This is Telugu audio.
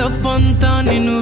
తప్పంతా నిన్ను